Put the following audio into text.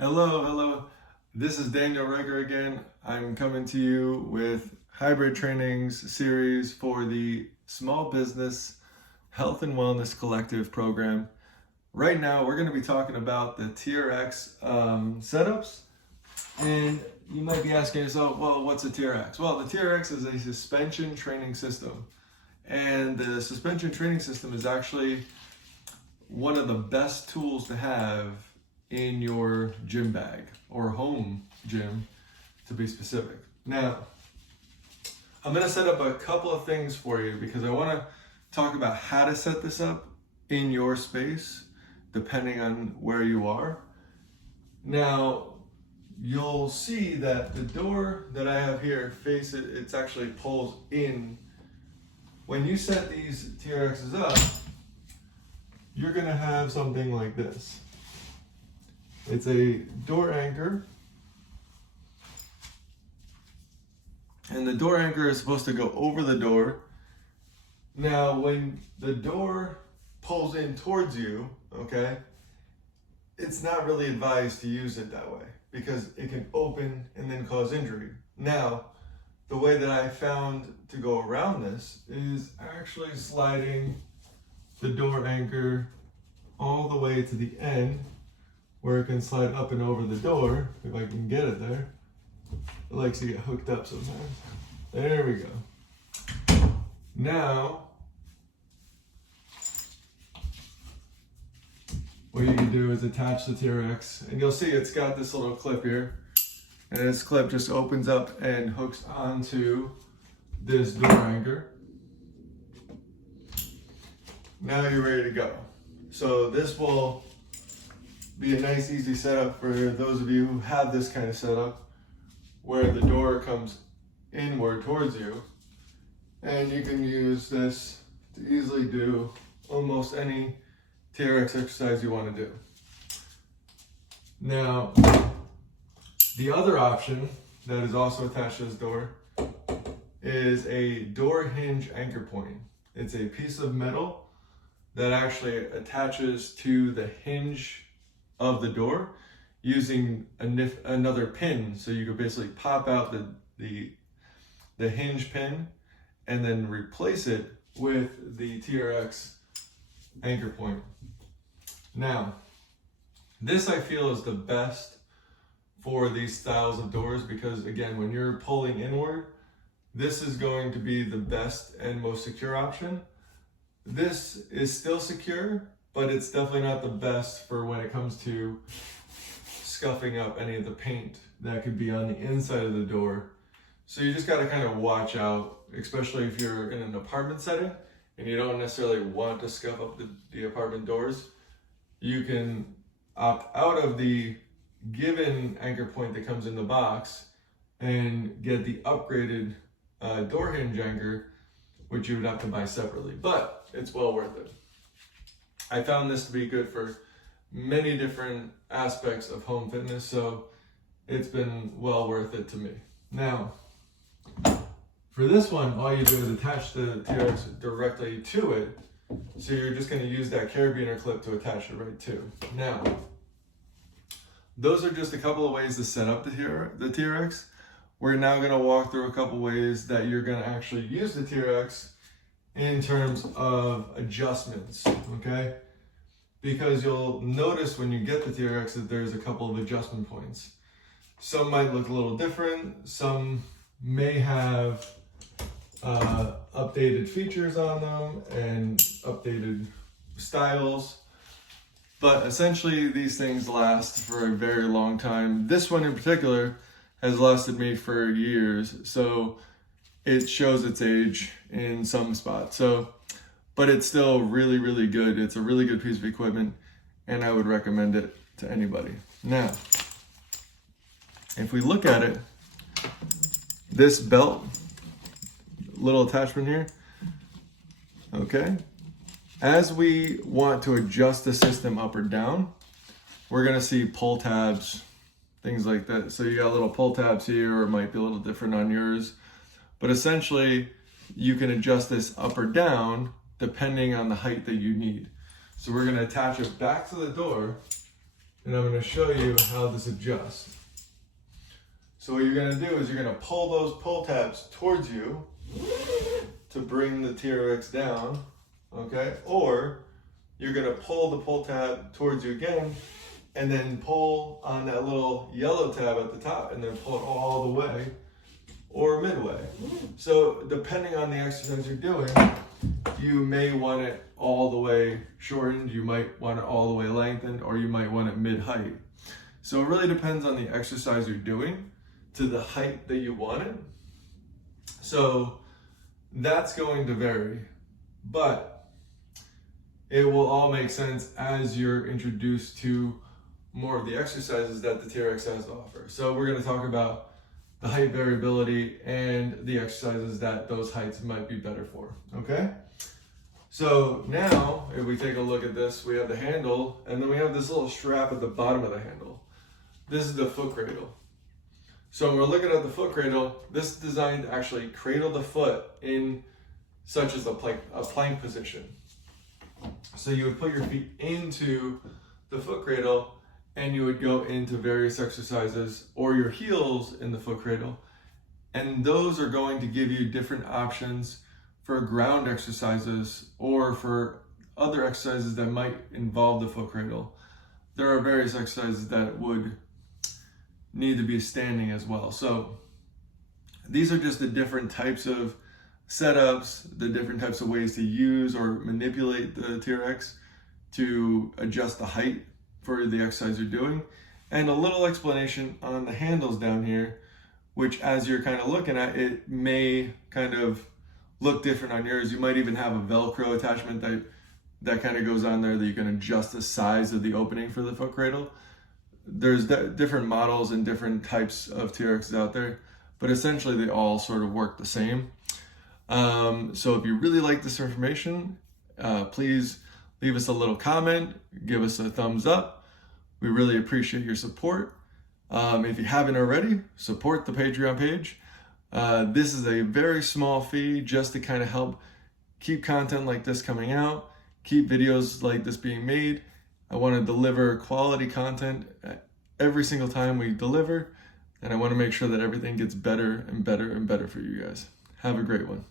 Hello. This is Daniel Reger again. I'm coming to you with hybrid trainings series for the Small Business Health and Wellness Collective program. Right now, we're going to be talking about the TRX setups. And you might be asking yourself, well, what's a TRX? Well, the TRX is a suspension training system. And the suspension training system is actually one of the best tools to have in your gym bag or home gym, to be specific. Now, I'm going to set up a couple of things for you because I want to talk about how to set this up in your space depending on where you are. Now, you'll see that the door that I have here it's actually pulls in. When you set these TRXs up, you're going to have something like this. It's a door anchor, and the door anchor is supposed to go over the door. Now, when the door pulls in towards you, okay, it's not really advised to use it that way because it can open and then cause injury. Now, the way that I found to go around this is actually sliding the door anchor all the way to the end, where it can slide up and over the door, if I can get it there. It likes to get hooked up sometimes. There we go. Now, what you can do is attach the TRX, and you'll see it's got this little clip here, and this clip just opens up and hooks onto this door anchor. Now you're ready to go. So this will be a nice, easy setup for those of you who have this kind of setup where the door comes inward towards you, and you can use this to easily do almost any TRX exercise you want to do. Now, the other option that is also attached to this door is a door hinge anchor point. It's a piece of metal that actually attaches to the hinge of the door using another pin. So you could basically pop out the hinge pin and then replace it with the TRX anchor point. Now, this I feel is the best for these styles of doors because, again, when you're pulling inward, this is going to be the best and most secure option. This is still secure, but it's definitely not the best for when it comes to scuffing up any of the paint that could be on the inside of the door. So you just got to kind of watch out, especially if you're in an apartment setting and you don't necessarily want to scuff up the apartment doors. You can opt out of the given anchor point that comes in the box and get the upgraded door hinge anchor, which you would have to buy separately, but it's well worth it. I found this to be good for many different aspects of home fitness, so it's been well worth it to me. Now, for this one, all you do is attach the TRX directly to it, so you're just going to use that carabiner clip to attach it right to. Now, those are just a couple of ways to set up the TRX. We're now going to walk through a couple ways that you're going to actually use the TRX in terms of adjustments, okay? Because you'll notice when you get the TRX that there's a couple of adjustment points. Some might look a little different. Some may have updated features on them and updated styles. But essentially, these things last for a very long time. This one in particular has lasted me for years, so it shows its age in some spots. But it's still really, really good. It's a really good piece of equipment, and I would recommend it to anybody. Now, if we look at it, this belt, little attachment here, okay? As we want to adjust the system up or down, we're gonna see pull tabs, things like that. So you got little pull tabs here, or it might be a little different on yours. But essentially, you can adjust this up or down depending on the height that you need. So we're gonna attach it back to the door and I'm going to show you how this adjusts. So what you're going to do is you're going to pull those pull tabs towards you to bring the TRX down, okay? Or you're going to pull the pull tab towards you again and then pull on that little yellow tab at the top and then pull it all the way or midway. So depending on the exercise you're doing, you may want it all the way shortened, you might want it all the way lengthened, or you might want it mid-height. So it really depends on the exercise you're doing to the height that you want it. So that's going to vary, but it will all make sense as you're introduced to more of the exercises that the TRX has to offer. So we're going to talk about the height variability and the exercises that those heights might be better for, okay? So now, if we take a look at this, we have the handle, and then we have this little strap at the bottom of the handle. This is the foot cradle. So when we're looking at the foot cradle, this is designed to actually cradle the foot in such as a plank position. So you would put your feet into the foot cradle and you would go into various exercises, or your heels in the foot cradle. And those are going to give you different options for ground exercises or for other exercises that might involve the foot cradle. There are various exercises that would need to be standing as well. So these are just the different types of setups, the different types of ways to use or manipulate the TRX to adjust the height for the exercise you're doing, and a little explanation on the handles down here, which as you're kind of looking at, it may kind of look different on yours. You might even have a Velcro attachment that kind of goes on there that you can adjust the size of the opening for the foot cradle. There's different models and different types of TRXs out there, but essentially they all sort of work the same. So if you really like this information, please leave us a little comment, give us a thumbs up. We really appreciate your support. If you haven't already, support the Patreon page. This is a very small fee just to kind of help keep content like this coming out, keep videos like this being made. I want to deliver quality content every single time we deliver, and I want to make sure that everything gets better and better and better for you guys. Have a great one.